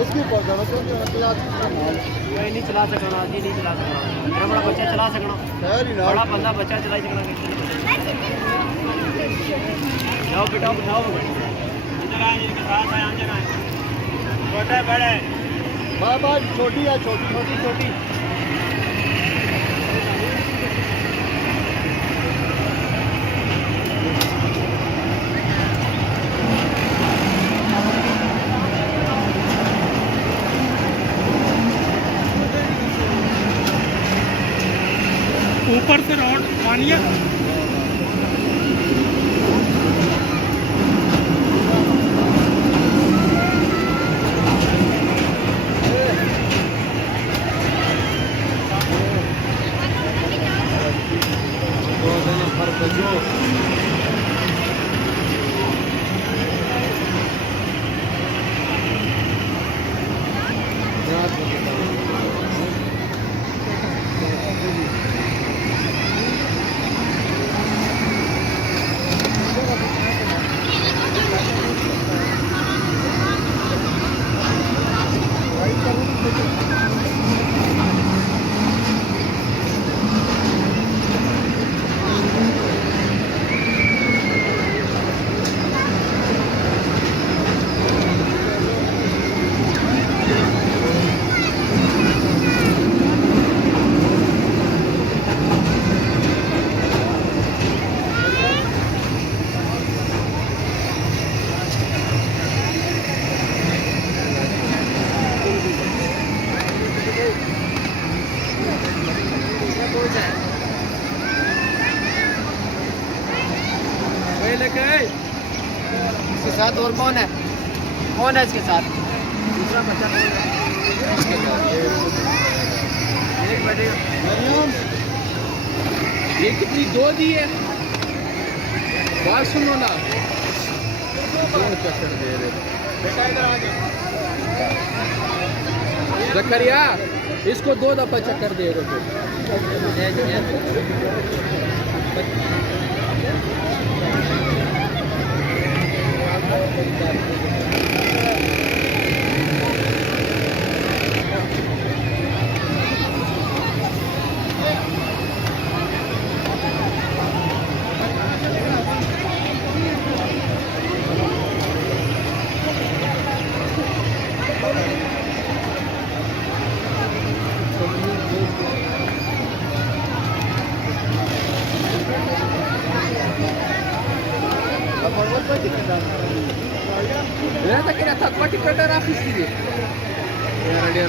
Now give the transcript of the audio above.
इसकी पहुंचाना क्योंकि मैं नहीं चला सकना जी, नहीं चला सकना। मेरा बड़ा बच्चा चला सकना, खैर ही ना बड़ा बंदा बच्चा चला सकना। जाओ बेटा उठाओ, इधर आए, इनके साथ आए, अंदर आए। छोटे बड़े बाबा छोटी है, छोटी छोटी छोटी ऊपर से रॉड पानी है। इसके साथ और कौन है? कौन है इसके साथ? दूसरा बच्चा कौन है? एक बैठेगा। ये कितनी दो दी है? बात सुनो ना, कौन चक्कर दे रहे? बेटा इधर आ जाओ। जकरिया, इसको 2 दफा चक्कर दे रहे हो। Ternyata kita tak kuat di kereta rasis ini. Ya, dia